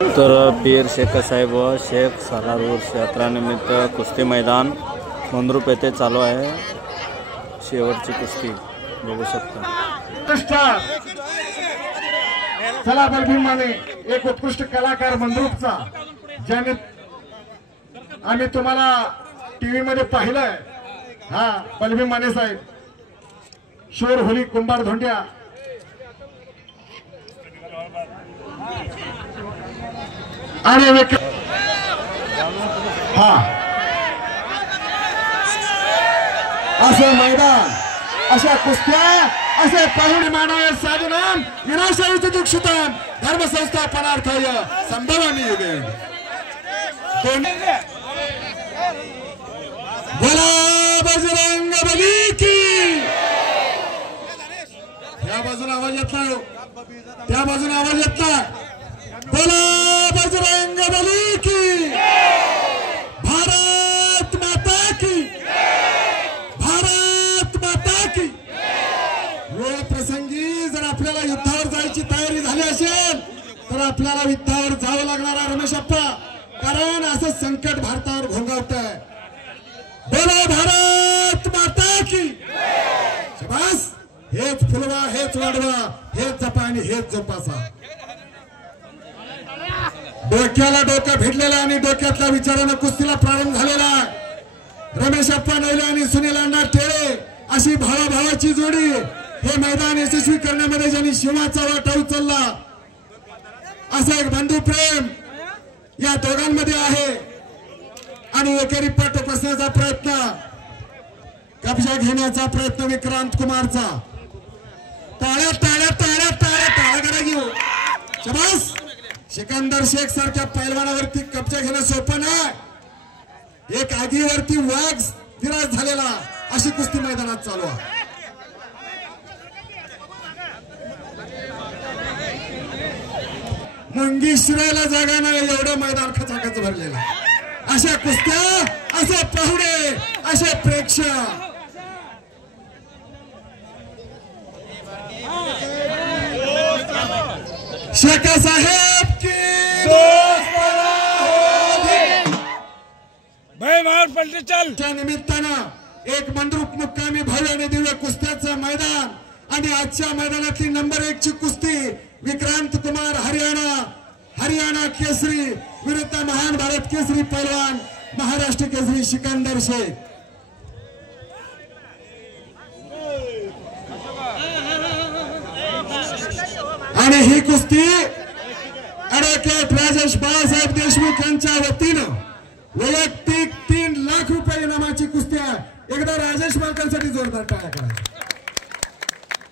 तर पीर शेख साहेब व शेख सरार उर्स यात्रानिमित्त कुस्ती मैदान मंद्रुप येथे चालू आहे। शेवटची कुस्ती बघू शकता। चला बलभीमाने एक उत्कृष्ट कलाकार मंद्रुपचा, ज्याने आम्ही तुम्हाला टीव्ही मध्ये पाहिलंय। हा बलभीम माने साहेब, शोर होली कुंभार धोंड्या। आणि हा असं मैदान, अशा कुस्त्या, असे पाहुणे मानावे साधूनाम विनाशायुक्त दुःखिताम धर्मसंस्थापनार्थाय संभवामी युगे। बोला बजरंग बली की। या बाजूला आवाज येतला, त्या बाजूला आवाज येतला। बोला बजरंग बली की। भारत माता की, भारत माता की। वेळ प्रसंगी जर आपल्याला युद्धावर जायची तयारी झाली असेल तर आपल्याला युद्धावर जावं लागणार आहे रमेश अप्पा, कारण असं संकट भारतावर घोंगावत आहे। बोला भारत माता की। शाबास, हेच फुलवा, हेच वाढवा, हेच जपा आणि हेच जोपासा। डोक्याला डोक्या भेटलेला आणि डोक्यातल्या विचारानं कुस्तीला प्रारंभ झालेला। रमेश अप्पा नैले आणि सुनील अण्णा टेळे अशी भावाभावाची जोडी हे मैदान यशस्वी करण्यामध्ये ज्यांनी शिवाचा वाटा उचलला, असं एक बंधू प्रेम या दोघांमध्ये आहे। आणि एकेरी पट बसण्याचा प्रयत्न, कब्जा घेण्याचा प्रयत्न विक्रांत कुमारचा। टाळ्या टाळ्या टाळ्या टाळ्या टाळ्या करा घेऊ। शाबास, सिकंदर शेख सारख्या पैलवानावरती कब्जा घेणं सोपं नाही। एक आगीवरती वाघ विराज झालेला अशी कुस्ती मैदानात चालू आहे। मुंगी शिरायला जागा नाही एवढं मैदान खचाखच भरलेलं। अशा कुस्त्या, असे पाहुणे, असे प्रेक्षक। शेख साहेब की त्या निमित्तानं एक मंद्रुप मुक्कामी भव्य आणि दिव्य कुस्त्याचं मैदान आणि आजच्या मैदानातली नंबर 1 ची कुस्ती विक्रांत कुमार हरियाणा केसरी विरुद्ध महान भारत केसरी पैलवान महाराष्ट्र केसरी सिकंदर शेख। आणि ही कुस्ती ॲडव्होकेट राजेश बाळासाहेब देशमुख यांच्या वतीनं वैयक्तिक 3 लाख रुपये इनामाची कुस्ती आहे। एकदा राजेश मालकांसाठी जोरदार टाळ्या करा,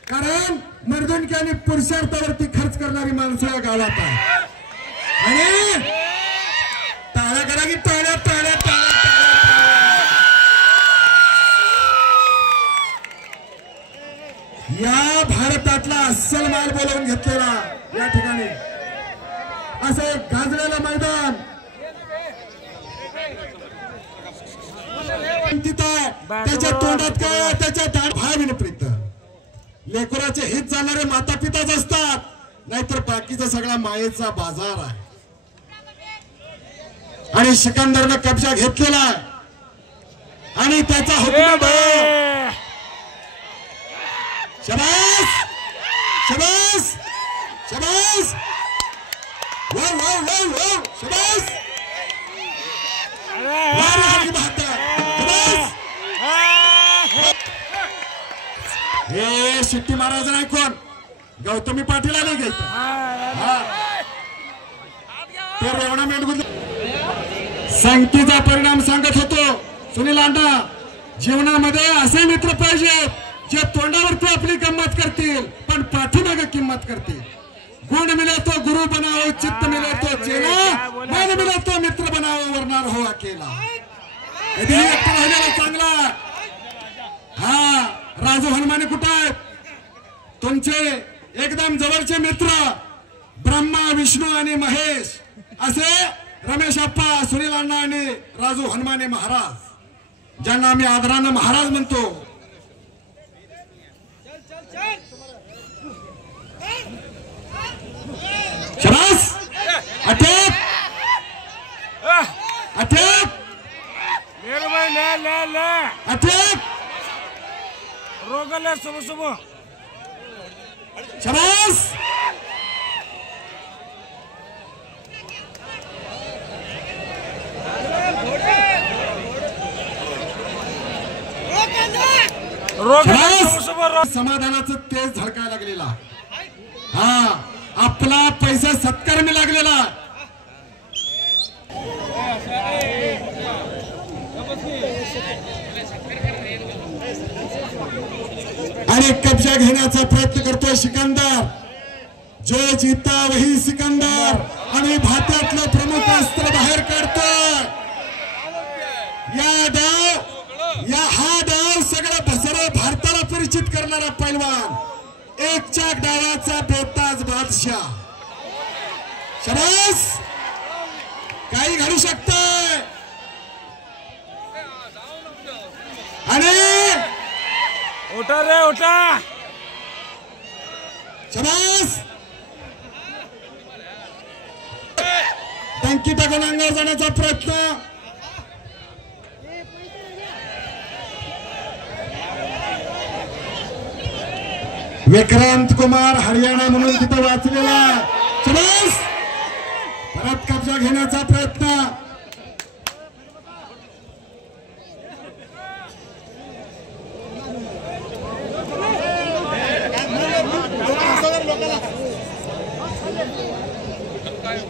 कारण मर्दुनकी आणि पुरुषार्थावरती खर्च करणारी माणसं या गावात आहे। आणि टाळ्या करा की टाळ्या टाळ्या टाळ्या। या भारतातला अस्सल माल बोलवून घेतलेला या ठिकाणी असं एक गाजलेलं मैदान त्याच्या तोंडात काय, त्याच्या दाढ भाविनप्रीत लेकराचे हित जाणारे माता पिताच असतात, नाहीतर बाकीचा सगळा मायेचा बाजार आहे। आणि सिकंदरनं कब्जा घेतलेला आहे आणि त्याचा हुकूम। शाबास शाबास शाबास, वाव वाव वाव वाव, शाबास। हे शिट्टी महाराज नाही, कोण गौतमी पाटील आले का? ते रेवणा मेंढगुल संगतीचा परिणाम सांगत होतो सुनील अण्णा। जीवनामध्ये असे मित्र पाहिजेत जे तोंडावरती आपली गंमत करतील पण पाठीमागे किंमत करतील। गुण मिले तो गुरु बनाओ, चित्त मिले तो चेला, मन मिले तो मित्र बनाओ, वरनार हो अकेला। कधी एकटा राहिलेला चांगला। हा राजू हनुमाने कुठे आहेत? तुमचे एकदम जवळचे मित्र ब्रह्मा विष्णू आणि महेश असे रमेश अप्पा, सुनील अण्णा आणि राजू हनुमाने महाराज, ज्यांना आम्ही आदरानं महाराज म्हणतो। शाबास, अटक रोगले सुबह सुबह शाबाश समाधानाचं तेज झळकायला लागलेला हा आपला पैसा सत्कर्मी लागलेला आणि कब्जा घेण्याचा प्रयत्न करतोय सिकंदर जो जीता वही सिकंदर आणि भात्यातलं प्रमुख अस्त्र बाहेर काढतोय हा डाव सगळ्या भारताला परिचित करणारा पैलवान एकच्या डावाचा बेताज बादशाह शाबास काही घडू शकतंय आणि उठा रे उठा शाबास टंकी टाकून अंगावर जाण्याचा प्रयत्न विक्रांत कुमार हरियाणा म्हणून तिथं वाचलेला शाबास परत कब्जा घेण्याचा प्रयत्न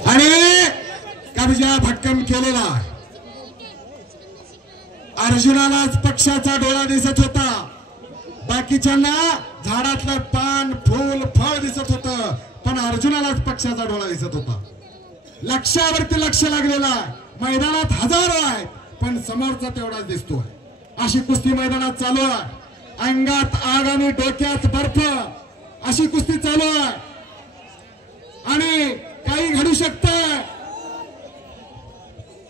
आणि कब्जा भक्कम केलेला अर्जुनालाच पक्षाचा डोळा दिसत होता बाकीच्यांना झाडातलं पान फूल फळ दिसत होतं पण अर्जुनालाच पक्षाचा डोळा दिसत होता लक्ष्यावरती लक्ष लागलेला मैदानात हजारो आहेत पण समोरचा तेवढाच दिसतोय अशी कुस्ती मैदानात चालू आहे अंगात आग आणि डोक्यात बर्फ अशी कुस्ती चालू आहे आणि काही घडू शकतं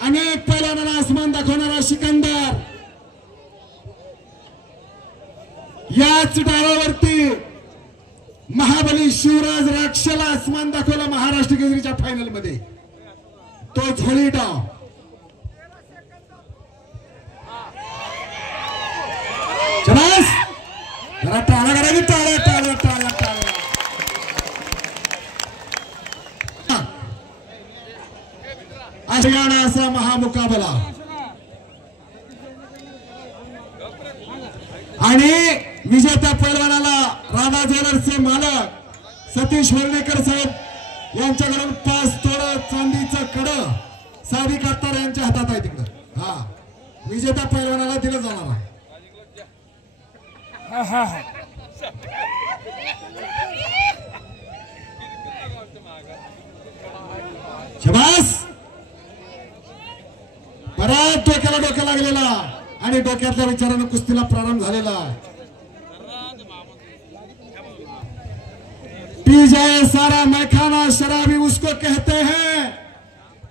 अनेक पैलवानांना आसमान दाखवणारा सिकंदर याच डावावरती महाबली शिवराज राक्षला आसमान दाखवला महाराष्ट्र केसरीच्या फायनल मध्ये तो झोळी डाव शाबास जरा टाळा करा की टाळा टाळा टाळा टाळा हरियाणा असा महामुकाबला आणि विजेत्या पैलवानाला राणा ज्वेलर्सचे मालक सतीश वर्णेकर साहेब यांच्याकडून 5 तोळा चांदीचं कडं सारी कातार यांच्या हातात आहे तिकडं हा विजेत्या पैलवानाला दिलं जाणार आहे शाबास परत डोक्याला लागलेला आणि डोक्यातल्या विचारानं कुस्तीला प्रारंभ झालेला पी जाए सारा मैखाना शराबी उसको कहते हैं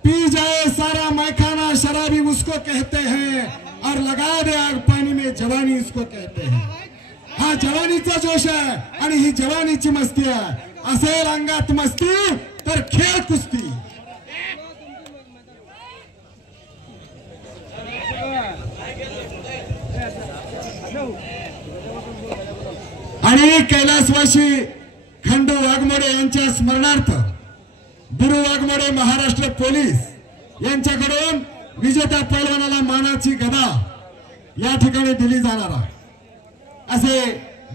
पी जाए सारा मैखाना शराबी उसको कहते हैं और लगा दे आग पानी में जवानी इसको कहते हैं हा जवानीचा जोश आहे आणि ही जवानीची मस्ती आहे असेल अंगात मस्ती तर खेळ कुस्ती आणि कैलासवासी खंडू वाघमोडे यांच्या स्मरणार्थ बिरू वाघमोडे महाराष्ट्र पोलीस यांच्याकडून विजेत्या पैलवानाला मानाची गदा या ठिकाणी दिली जाणार आहे असे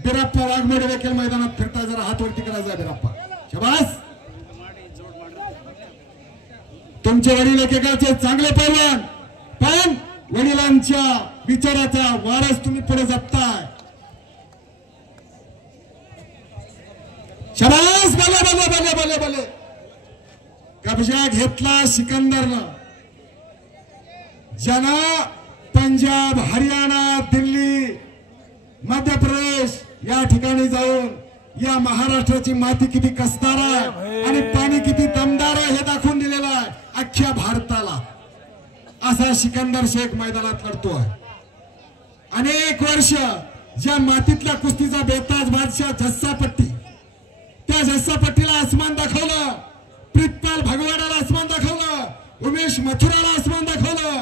बिराप्पा वाघमोडे देखील मैदानात फिरता जरा हात वरती करायचा बिराप्पा शाबास तुमचे वडील एकेकाचे चांगले पैलवान पण वडिलांच्या विचाराचा वारस तुम्ही पुढे जपताय शाबास बोले बोले बोले बोले बोले कब्जा घेतला सिकंदरनं ज्यानं पंजाब हरियाणा दिल्ली मध्य प्रदेश या ठिकाणी जाऊन या महाराष्ट्राची माती किती कसदार आहे आणि पाणी किती दमदार आहे हे दाखवून दिलेलं आहे अख्ख्या भारताला असा सिकंदर शेख मैदानात लढतोय अनेक वर्ष ज्या मातीतल्या कुस्तीचा बेताज बादशाह झस्सापट्टी त्या झस्सापट्टीला आसमान दाखवलं प्रितपाल भगवानाला आसमान दाखवलं उमेश मथुराला आसमान दाखवलं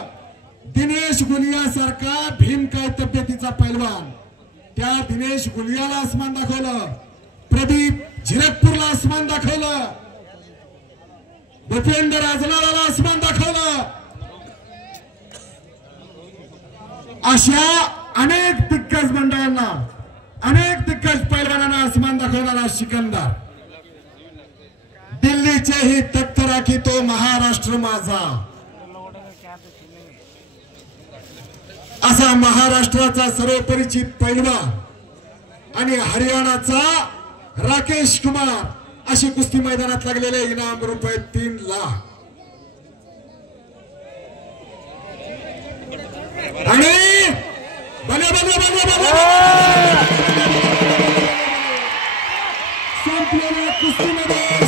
दिनेश गुलिया सारखा भीमकाय तब्येतीचा पैलवान त्या दिनेश गुलियाला आसमान दाखवलं, प्रदीप झिरकपूरला आसमान दाखवलं, भूपेंद्र राजनाला आसमान दाखवलं. अशा अनेक दिग्गज मंडळांना, अनेक दिग्गज पैलवानांना आसमान दाखवणारा सिकंदर. दिल्लीचे ही तख्त राखीतो महाराष्ट्र माझा, असा महाराष्ट्राचा सर्वपरिचित पैलवान आणि हरियाणाचा राकेश कुमार अशी कुस्ती मैदानात लागलेले इनाम रुपये 3 लाख. आणि बने बने बने बने संपलेल्या कुस्तीमध्ये